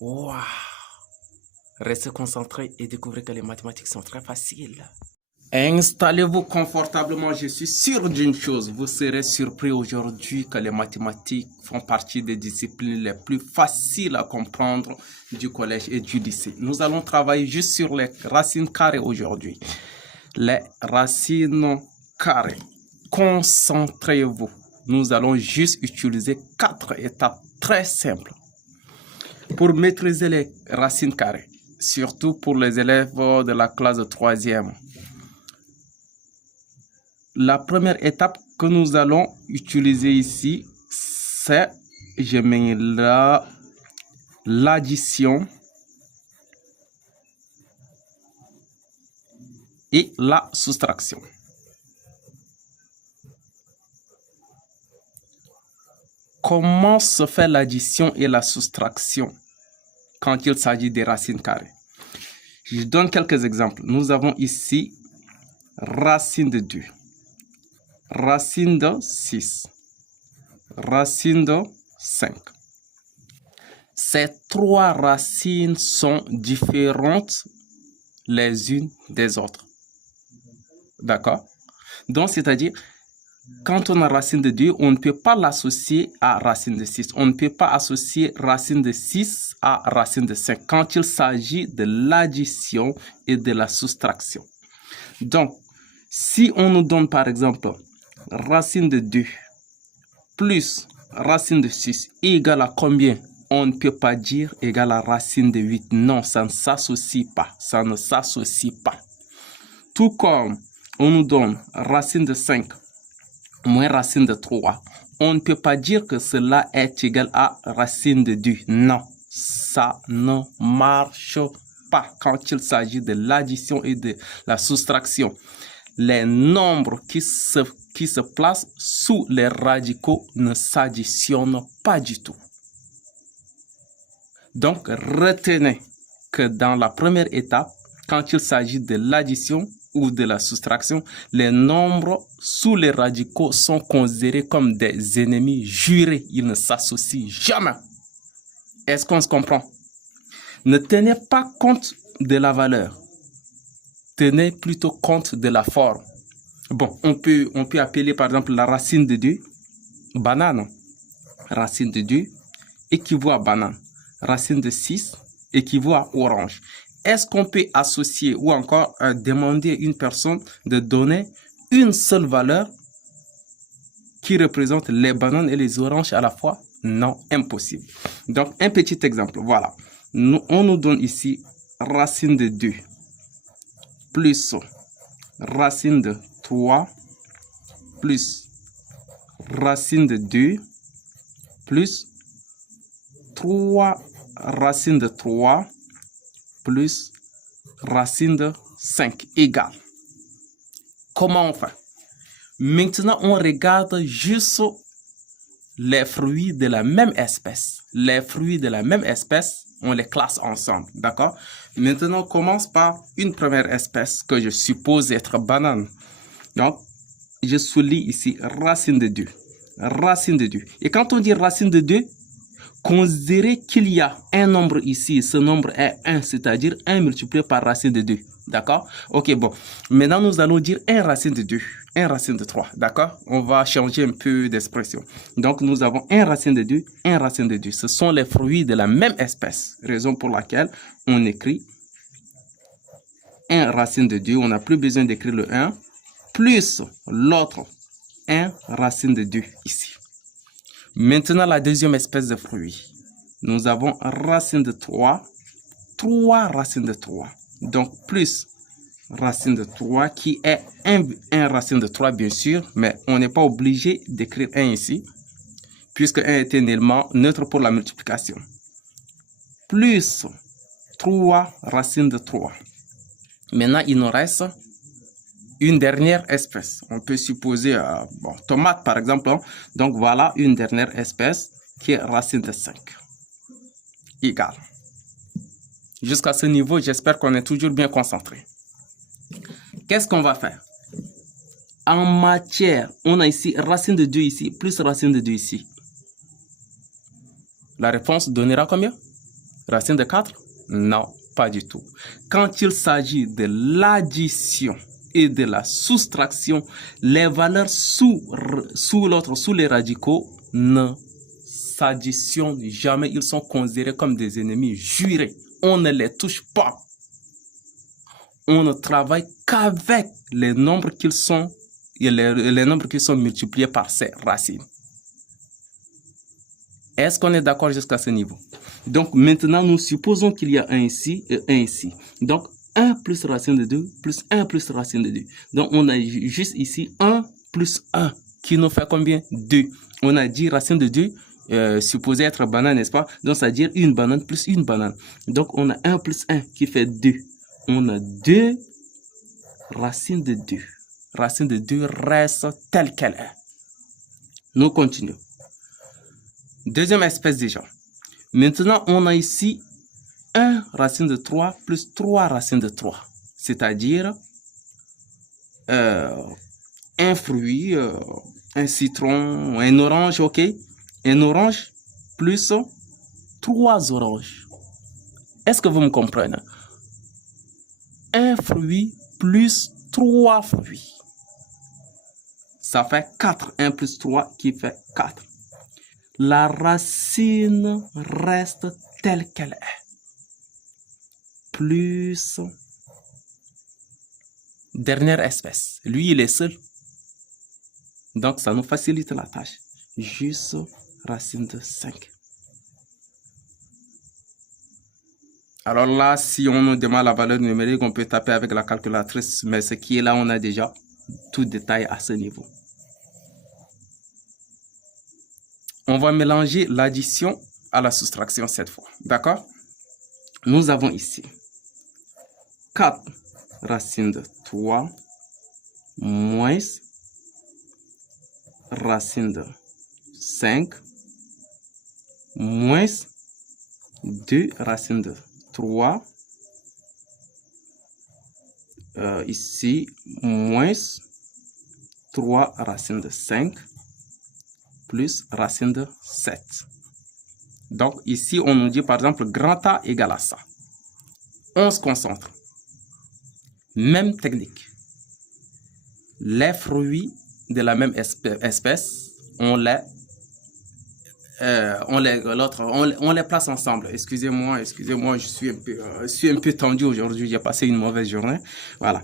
Waouh! Restez concentrés et découvrez que les mathématiques sont très faciles. Installez-vous confortablement, je suis sûr d'une chose, vous serez surpris aujourd'hui que les mathématiques font partie des disciplines les plus faciles à comprendre du collège et du lycée. Nous allons travailler juste sur les racines carrées aujourd'hui. Les racines carrées. Concentrez-vous. Nous allons juste utiliser 4 étapes très simples pour maîtriser les racines carrées, surtout pour les élèves de la classe de 3e. La première étape que nous allons utiliser ici, c'est, je mets là, l'addition et la soustraction. Comment se fait l'addition et la soustraction quand il s'agit des racines carrées? Je donne quelques exemples. Nous avons ici racine de 2, racine de 6, racine de 5. Ces 3 racines sont différentes les unes des autres. D'accord? Donc, c'est-à-dire, quand on a racine de 2, on ne peut pas l'associer à racine de 6. On ne peut pas associer racine de 6 à racine de 5 quand il s'agit de l'addition et de la soustraction. Donc, si on nous donne par exemple racine de 2 plus racine de 6 égale à combien? On ne peut pas dire égale à racine de 8. Non, ça ne s'associe pas. Ça ne s'associe pas. Tout comme on nous donne racine de 5 moins racine de 3. On ne peut pas dire que cela est égal à racine de 2. Non, ça ne marche pas quand il s'agit de l'addition et de la soustraction. Les nombres qui se placent sous les radicaux ne s'additionnent pas du tout. Donc, retenez que dans la première étape, quand il s'agit de l'addition ou de la soustraction, les nombres sous les radicaux sont considérés comme des ennemis jurés. Ils ne s'associent jamais. Est-ce qu'on se comprend? Ne tenez pas compte de la valeur. Tenez plutôt compte de la forme. Bon, on peut appeler par exemple la racine de 2 banane. Racine de 2 équivaut à banane. Racine de 6 équivaut à orange. Est-ce qu'on peut associer ou encore demander à une personne de donner une seule valeur qui représente les bananes et les oranges à la fois? Non, impossible. Donc, un petit exemple, voilà. On nous donne ici racine de 2 plus racine de 3 plus racine de 2 plus 3 racine de 3 plus racine de 5 égale. Comment on fait? Maintenant, on regarde juste les fruits de la même espèce. Les fruits de la même espèce, on les classe ensemble, d'accord? Maintenant, on commence par une première espèce que je suppose être banane. Donc, je souligne ici racine de 2. Racine de 2. Et quand on dit racine de 2, considérez qu'il y a un nombre ici, ce nombre est 1, c'est-à-dire 1 multiplié par racine de 2, d'accord? Ok, bon, maintenant nous allons dire 1 racine de 2, 1 racine de 3, d'accord? On va changer un peu d'expression. Donc nous avons 1 racine de 2, 1 racine de 2. Ce sont les fruits de la même espèce, raison pour laquelle on écrit 1 racine de 2, on n'a plus besoin d'écrire le 1, plus l'autre 1 racine de 2 ici. Maintenant, la deuxième espèce de fruit. Nous avons racine de 3, 3 racines de 3. Donc, plus racine de 3 qui est 1 racine de 3, bien sûr, mais on n'est pas obligé d'écrire 1 ici, puisque 1 est un élément neutre pour la multiplication. Plus 3 racines de 3. Maintenant, il nous reste une dernière espèce. On peut supposer tomate par exemple. Donc voilà une dernière espèce qui est racine de 5. Égale. Jusqu'à ce niveau, j'espère qu'on est toujours bien concentré. Qu'est-ce qu'on va faire? En matière, on a ici racine de 2 ici, plus racine de 2 ici. La réponse donnera combien? Racine de 4? Non, pas du tout. Quand il s'agit de l'addition et de la soustraction, les valeurs sous les radicaux ne s'additionnent jamais. Ils sont considérés comme des ennemis jurés. On ne les touche pas. On ne travaille qu'avec les nombres qu'ils sont, les nombres qui sont multipliés par ces racines. Est-ce qu'on est d'accord jusqu'à ce niveau? Donc, maintenant, nous supposons qu'il y a 1 ici et 1 ici. Donc, 1 plus racine de 2 plus 1 plus racine de 2. Donc, on a juste ici 1 plus 1 qui nous fait combien? 2. On a dit racine de 2 supposé être banane, n'est-ce pas? Donc, ça veut dire une banane plus une banane. Donc, on a 1 plus 1 qui fait 2. On a 2 racines de 2. Racine de 2 reste telle qu'elle est. Nous continuons. Deuxième espèce déjà. Maintenant, on a ici 1 racine de 3 plus 3 racines de 3. C'est-à-dire un fruit, un citron, un orange, ok? Un orange plus 3 oranges. Est-ce que vous me comprenez? Un fruit plus 3 fruits. Ça fait 4. 1 plus 3 qui fait 4. La racine reste telle qu'elle est. Plus dernière espèce. Lui, il est seul. Donc, ça nous facilite la tâche. Juste racine de 5. Alors là, si on nous demande la valeur numérique, on peut taper avec la calculatrice. Mais ce qui est là, on a déjà tout détail à ce niveau. On va mélanger l'addition à la soustraction cette fois. D'accord? Nous avons ici 4 racine de 3 moins racine de 5 moins 2 racine de 3. Ici, moins 3 racine de 5 plus racine de 7. Donc, ici, on nous dit, par exemple, grand A égale à ça. On se concentre. Même technique. Les fruits de la même espèce, on les place ensemble. Excusez-moi, je suis un peu tendu aujourd'hui. J'ai passé une mauvaise journée. Voilà.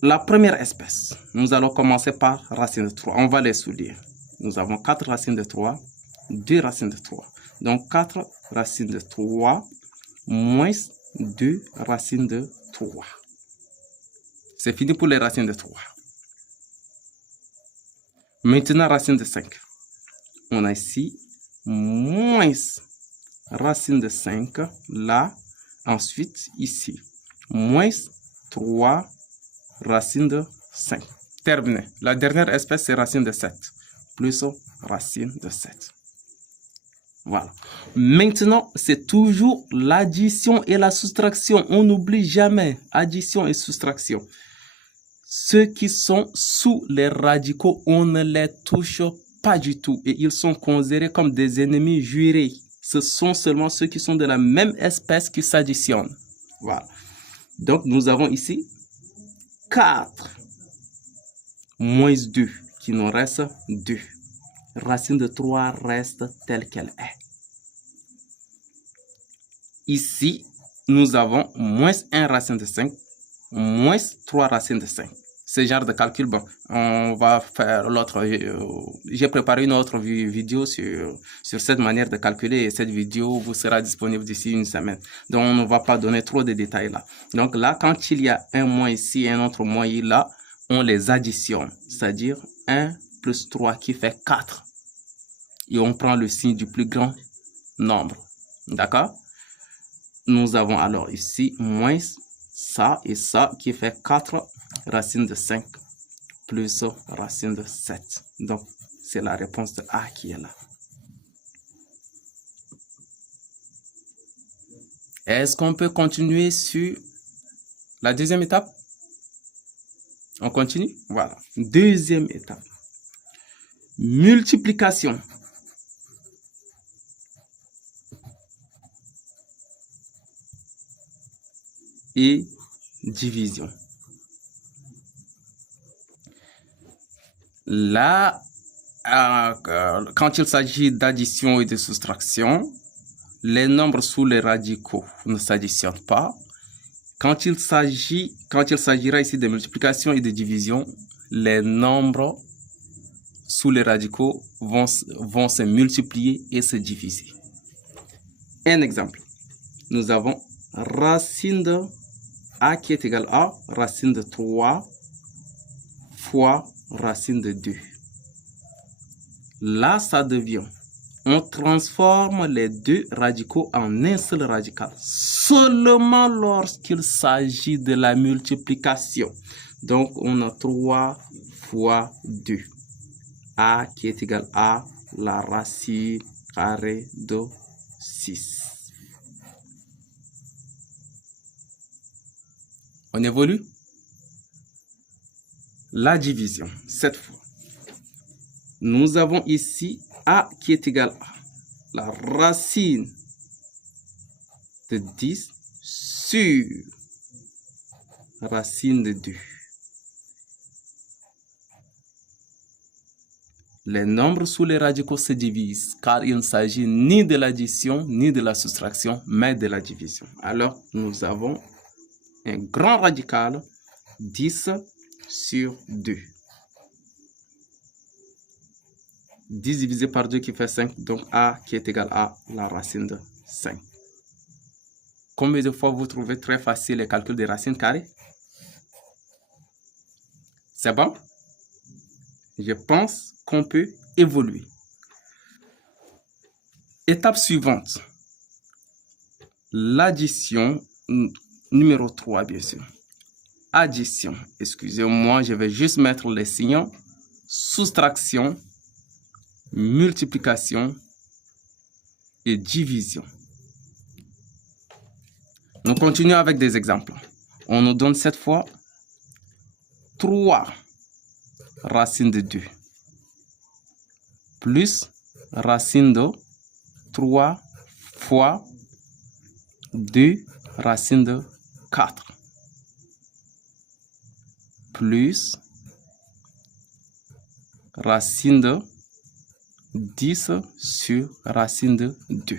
La première espèce, nous allons commencer par racine de 3. On va les souligner. Nous avons 4 racines de 3, 2 racines de 3. Donc, 4 racines de 3 moins 2 racines de 3. C'est fini pour les racines de 3. Maintenant, racine de 5. On a ici moins racine de 5, là. Ensuite, ici, moins 3 racine de 5. Terminé. La dernière espèce, c'est racine de 7. Plus racine de 7. Voilà. Maintenant, c'est toujours l'addition et la soustraction. On n'oublie jamais addition et soustraction. Ceux qui sont sous les radicaux, on ne les touche pas du tout. Et ils sont considérés comme des ennemis jurés. Ce sont seulement ceux qui sont de la même espèce qui s'additionnent. Voilà. Donc, nous avons ici 4 moins 2, qui nous reste 2. Racine de 3 reste telle qu'elle est. Ici, nous avons moins 1 racine de 5, moins 3 racines de 5. Ce genre de calcul, bon, on va faire l'autre. J'ai préparé une autre vidéo sur cette manière de calculer et cette vidéo vous sera disponible d'ici une semaine. Donc, on ne va pas donner trop de détails là. Donc là, quand il y a un moins ici et un autre moins là, on les additionne, c'est-à-dire 1 plus 3 qui fait 4. Et on prend le signe du plus grand nombre. D'accord? Nous avons alors ici moins ça et ça qui fait 4 racine de 5 plus racine de 7. Donc, c'est la réponse de A qui est là. Est-ce qu'on peut continuer sur la deuxième étape? On continue? Voilà. Deuxième étape. Multiplication. et division. Là, quand il s'agit d'addition et de soustraction, les nombres sous les radicaux ne s'additionnent pas. Quand il s'agira ici de multiplication et de division, les nombres sous les radicaux vont se multiplier et se diviser. Un exemple, nous avons racine de a qui est égal à racine de 3 fois racine de 2. Là, ça devient, on transforme les deux radicaux en un seul radical seulement lorsqu'il s'agit de la multiplication. Donc, on a 3 fois 2. A qui est égal à la racine carrée de 6. On évolue. La division, cette fois. Nous avons ici A qui est égal à la racine de 10 sur racine de 2. Les nombres sous les radicaux se divisent car il ne s'agit ni de l'addition ni de la soustraction, mais de la division. Alors, nous avons un grand radical 10 sur 2. 10 divisé par 2 qui fait 5, donc A qui est égal à la racine de 5. Combien de fois vous trouvez très facile les calculs des racines carrées? C'est bon? Je pense qu'on peut évoluer. Étape suivante. L'addition, numéro 3 bien sûr. Addition, excusez-moi, je vais juste mettre les signes. Soustraction, multiplication et division. Nous continuons avec des exemples. On nous donne cette fois 3 racine de 2 plus racine de 3 fois 2 racine de 4 plus racine de 10 sur racine de 2.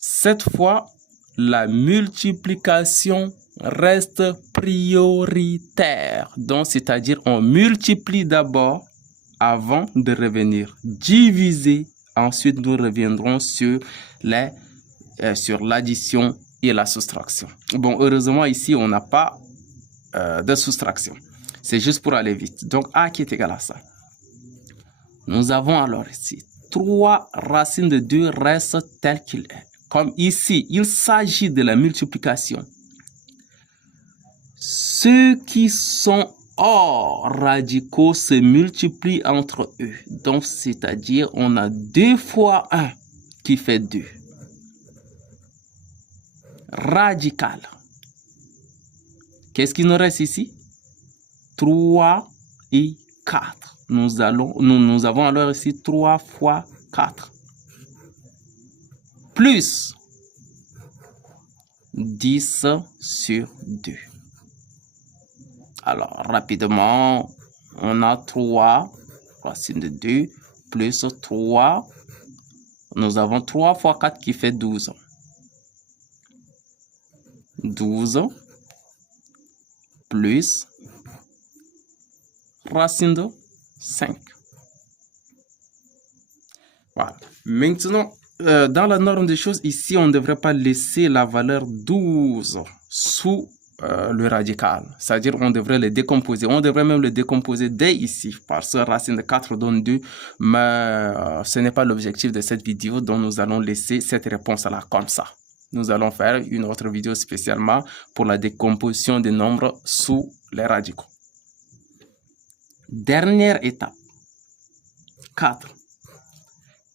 Cette fois, la multiplication reste prioritaire. Donc, c'est-à-dire on multiplie d'abord avant de revenir diviser. Ensuite, nous reviendrons sur l'addition et la soustraction. Bon, heureusement, ici, on n'a pas de soustraction. C'est juste pour aller vite. Donc, A qui est égal à ça. Nous avons alors ici 3 racines de 2 reste tel qu'il est. Comme ici, il s'agit de la multiplication. Ceux qui sont hors radicaux se multiplient entre eux. Donc, c'est-à-dire, on a 2 fois 1 qui fait 2. Radical. Qu'est-ce qu'il nous reste ici? 3 et 4. Nous avons alors ici 3 fois 4. Plus 10 sur 2. Alors, rapidement, on a 3 racine de 2 plus 3. Nous avons 3 fois 4 qui fait 12. 12 plus racine de 5. Voilà. Maintenant, dans la norme des choses, ici, on ne devrait pas laisser la valeur 12 sous le radical. C'est-à-dire, on devrait le décomposer. On devrait même le décomposer dès ici, parce que racine de 4 donne 2. Mais ce n'est pas l'objectif de cette vidéo, donc nous allons laisser cette réponse-là comme ça. Nous allons faire une autre vidéo spécialement pour la décomposition des nombres sous les radicaux. Dernière étape. 4.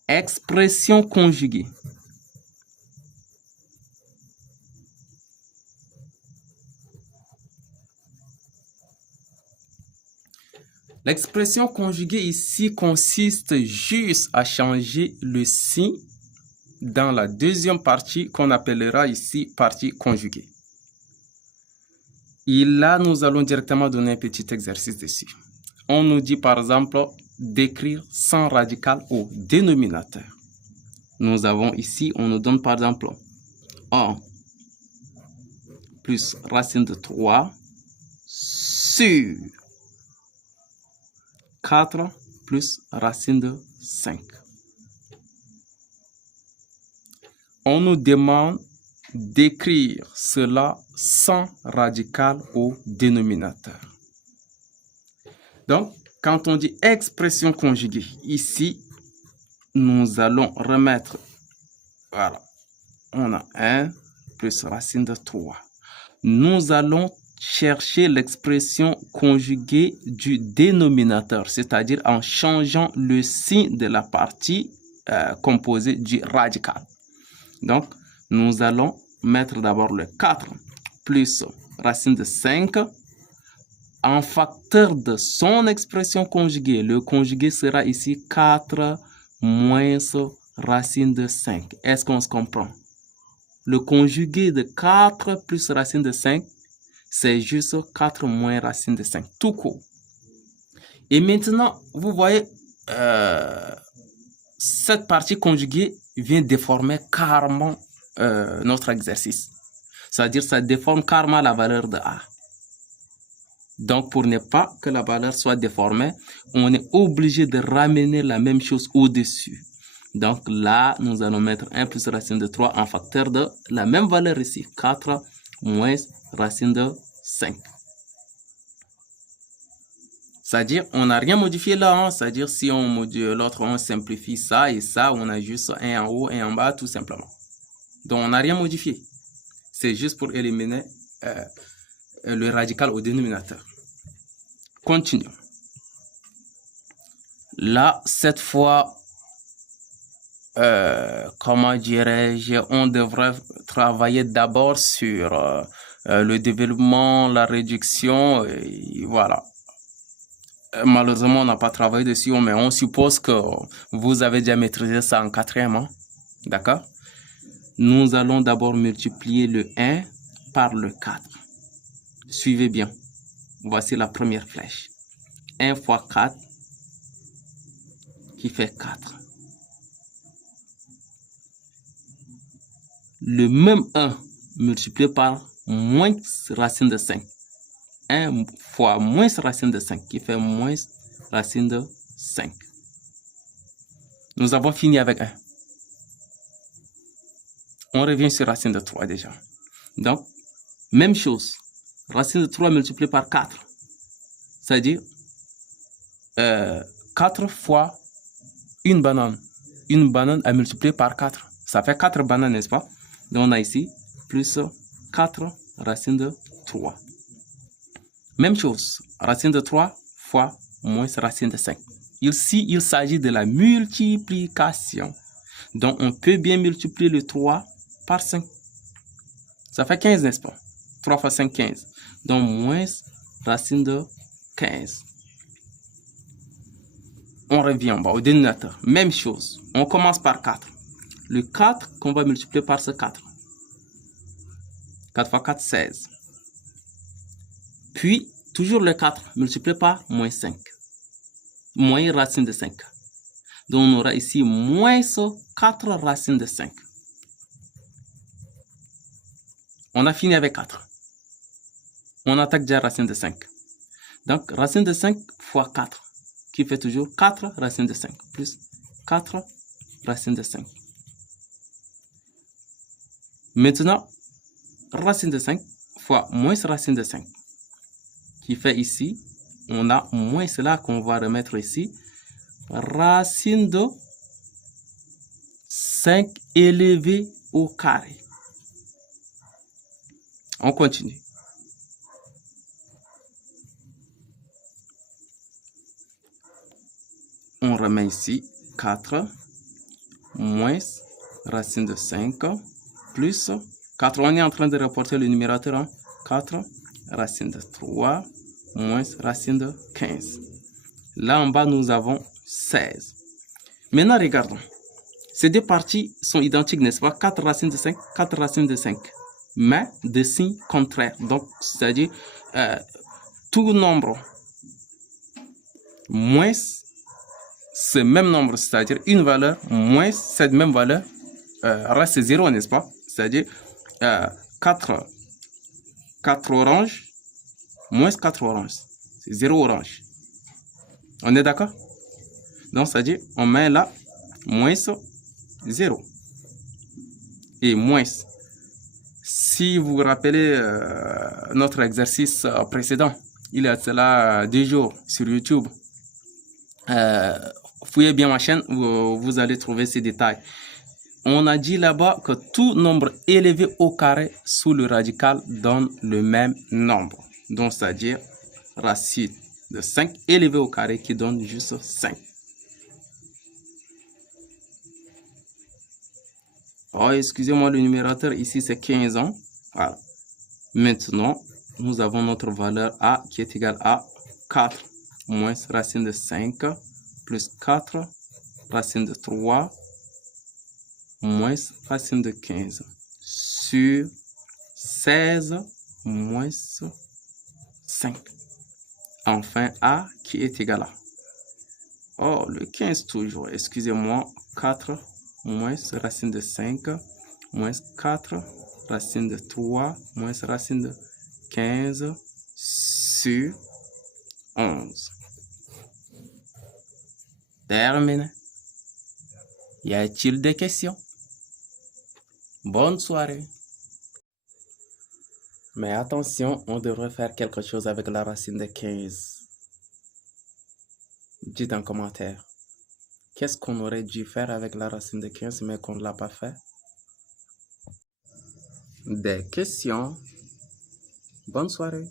Expression conjuguée. L'expression conjuguée ici consiste juste à changer le signe dans la deuxième partie qu'on appellera ici partie conjuguée. Et là, nous allons directement donner un petit exercice dessus. On nous dit par exemple d'écrire sans radical au dénominateur. Nous avons ici, on nous donne par exemple 1 plus racine de 3 sur 4 plus racine de 5. On nous demande d'écrire cela sans radical au dénominateur. Donc, quand on dit expression conjuguée, ici, nous allons remettre, voilà, on a 1 plus racine de 3. Nous allons chercher l'expression conjuguée du dénominateur, c'est-à-dire en changeant le signe de la partie composée du radical. Donc, nous allons mettre d'abord le 4 plus racine de 5 en facteur de son expression conjuguée. Le conjugué sera ici 4 moins racine de 5. Est-ce qu'on se comprend? Le conjugué de 4 plus racine de 5, c'est juste 4 moins racine de 5, tout court. Et maintenant, vous voyez, cette partie conjuguée vient déformer carrément notre exercice. C'est-à-dire ça déforme carrément la valeur de A. Donc, pour ne pas que la valeur soit déformée, on est obligé de ramener la même chose au-dessus. Donc là, nous allons mettre 1 plus racine de 3 en facteur de la même valeur ici, 4 moins racine de 5. C'est-à-dire, on n'a rien modifié là. Hein? C'est-à-dire, si on modifie l'autre, on simplifie ça et ça, on a juste 1 en haut et en bas, tout simplement. Donc, on n'a rien modifié. C'est juste pour éliminer le radical au dénominateur. Continuons. Là, cette fois, comment dirais-je, on devrait travailler d'abord sur le développement, la réduction, et voilà. Malheureusement, on n'a pas travaillé dessus, mais on suppose que vous avez déjà maîtrisé ça en 4e. Hein? D'accord? Nous allons d'abord multiplier le 1 par le 4. Suivez bien. Voici la première flèche. 1 fois 4 qui fait 4. Le même 1 multiplié par moins racine de 5. 1 fois moins racine de 5 qui fait moins racine de 5. Nous avons fini avec 1. On revient sur racine de 3 déjà. Donc, même chose. Racine de 3 multiplié par 4. C'est-à-dire 4 fois une banane. Une banane à multiplier par 4. Ça fait 4 bananes, n'est-ce pas? Donc, on a ici plus 4 racine de 3. Même chose, racine de 3 fois moins racine de 5. Ici, il s'agit de la multiplication. Donc, on peut bien multiplier le 3 par 5. Ça fait 15, n'est-ce pas? 3 fois 5, 15. Donc, moins racine de 15. On revient en bas au dénominateur. Même chose. On commence par 4. Le 4 qu'on va multiplier par ce 4. 4 fois 4, 16. Puis, toujours le 4 multiplié par moins 5. Moins racine de 5. Donc, on aura ici moins 4 racines de 5. On a fini avec 4. On attaque déjà racine de 5. Donc, racine de 5 fois 4, qui fait toujours 4 racines de 5, plus 4 racines de 5. Maintenant, racine de 5 fois moins racine de 5, qui fait ici, on a moins cela qu'on va remettre ici, racine de 5 élevé au carré. On continue. On remet ici 4 moins racine de 5 plus 4. On est en train de rapporter le numérateur. Hein? 4 racine de 3 moins racine de 15. Là en bas, nous avons 16. Maintenant, regardons. Ces deux parties sont identiques, n'est-ce pas? 4 racines de 5, 4 racines de 5, mais de signes contraires. Donc, c'est-à-dire tout nombre moins ce même nombre, c'est-à-dire une valeur moins cette même valeur reste 0, n'est-ce pas? C'est-à-dire 4 oranges moins 4 oranges, c'est 0 orange. On est d'accord? Donc, c'est-à-dire on met là moins 0 et moins. Si vous vous rappelez notre exercice précédent, il y a cela 2 jours sur YouTube, fouillez bien ma chaîne, vous allez trouver ces détails. On a dit là-bas que tout nombre élevé au carré sous le radical donne le même nombre. Donc, c'est-à-dire racine de 5 élevé au carré qui donne juste 5. Oh, excusez-moi, le numérateur ici, c'est 15 ans. Voilà. Maintenant, nous avons notre valeur A qui est égale à 4 moins racine de 5 plus 4 racine de 3 moins racine de 15 sur 16 moins 5. Enfin, A qui est égal à... Oh, le 15 toujours, excusez-moi, 4 moins racine de 5 moins 4 racine de 3 moins racine de 15 sur 11. Terminé. Y a-t-il des questions? Bonne soirée. Mais attention, on devrait faire quelque chose avec la racine de 15. Dites en commentaire. Qu'est-ce qu'on aurait dû faire avec la racine de 15 mais qu'on ne l'a pas fait? Des questions? Bonne soirée.